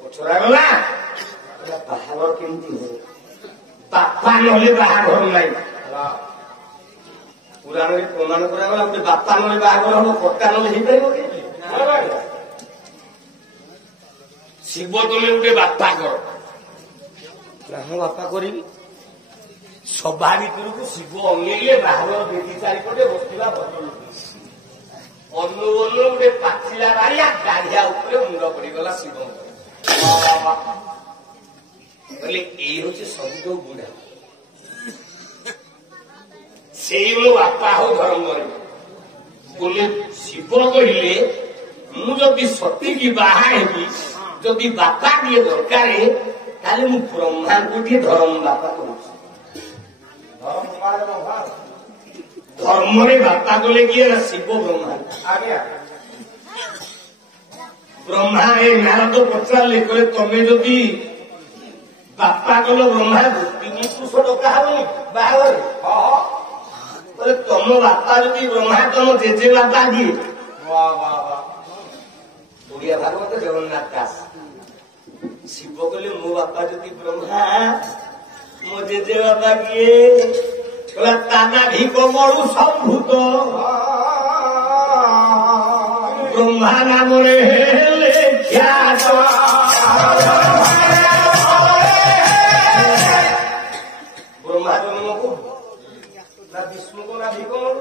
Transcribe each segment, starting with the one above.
ପଚରା ଗଲା ବାହାଘର କେମିତି ହବ ବାପା ନହେଲେ ବାହାଘର ନାହିଁ ପୁରାଣରେ ପ୍ରମାଣ କରାଗଲା ଗୋଟେ ବାପା ନହେଲେ ବାହାଘର ହବ କଟା ନହେଲେ ହେଇପାରିବ କି ଶିବ ତମେ ଗୋଟେ ବାପା କର ହଁ ବାପା କରିବି ସଭା ଭିତରକୁ ଶିବ ଅନେଇଲେ ବାହାଘର ବେଦି ଚାରିପଟେ ବସିଥିବା ଭଲ ଅନୁ ଅନୁ ଗୋଟେ ପାଚିଲା ବାଡ଼ିଆ ଗାଡ଼ିଆ ଉପରେ ମୁଣ୍ଡ ପଡିଗଲା ଶିବଙ୍କର କହିଲେ ଏଇ ହଉଛି ସବୁଠୁ ବୁଢା ସେଇ ମୋ ବାପା ହଉ ଧର୍ମରେ ବୋଲେ ଶିବ କହିଲେ ମୁଁ ଯଦି ସତୀକି ବାହା ହେବି ଯଦି ବାପା ଟିଏ ଦରକାର ତାହେଲେ ମୁଁ ବ୍ରହ୍ମାଙ୍କୁ ଟିକେ ଧର୍ମ ବାପା କରୁଛି ଧର୍ମରେ ବାପା କଲେ କିଏ ନା ଶିବ ବ୍ରହ୍ମା ବ୍ରହ୍ମା ଏ ନାରଦ ପଚାରିଲେ କହିଲେ ତମେ ଯଦି ବାପା କଲ ବ୍ରହ୍ମା ତିନି ପୁରୁଷ ଡକା ହବନି ବାହାଘରେ କହିଲେ ତମ ବାପା ଯଦି ବ୍ରହ୍ମା ତମ ଜେଜେ ବାପା କିଏ ଓଡିଆ ଭାଗବତ ଜଗନ୍ନାଥ ଦାସ ଶିବ କହିଲେ ମୋ ବାପା ଯଦି ବ୍ରହ୍ମା ମୋ ଜେଜେ ବାପା କିଏ କହିଲା ତାନା ଭିକ ମଳୁ ସମ୍ଭୂତ ବ୍ରହ୍ମା ନାମରେ ହେଲେ ଖ୍ୟାତ ବ୍ରହ୍ମା ଜନ୍ମକୁ ନା ବିଷ୍ଣୁକୁ ନା ଭିକ ମଳୁ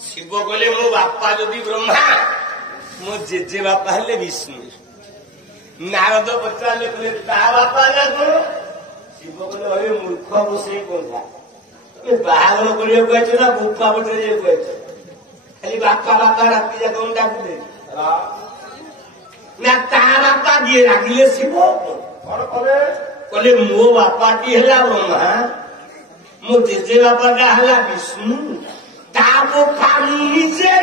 ଶିବ କହିଲେ ମୋ ବାପା ଯଦି ବ୍ରହ୍ମା ମୋ ଜେଜେ ବାପା ହେଲେ ବିଷ୍ଣୁ ନାରଦ ପଚାରିଲେ କହିଲେ ତା ବାପା ନା କଣ ଶିବ କହିଲେ ହରେ ମୂର୍ଖ ବସେଇ କହୁଥା ବାହାଘର କରିବାକୁ ଆଇଛ ନା ବୁଫା ପଚାରିବାକୁ ଆଇଛ ଖାଲି ବାପା ବାପା ରାତି ଯାକ ଡାକୁଥିଲେ ନା ତା ବାପା ଯିଏ ରାଗିଲେ ଶିବ କଣ କହିଲେ ମୋ ବାପାଟି ହେଲା ବ୍ରହ୍ମା ମୋ ଜେଜେ ବାପାଟା ହେଲା ବିଷ୍ଣୁ ତା ବୋପା ନିଜେ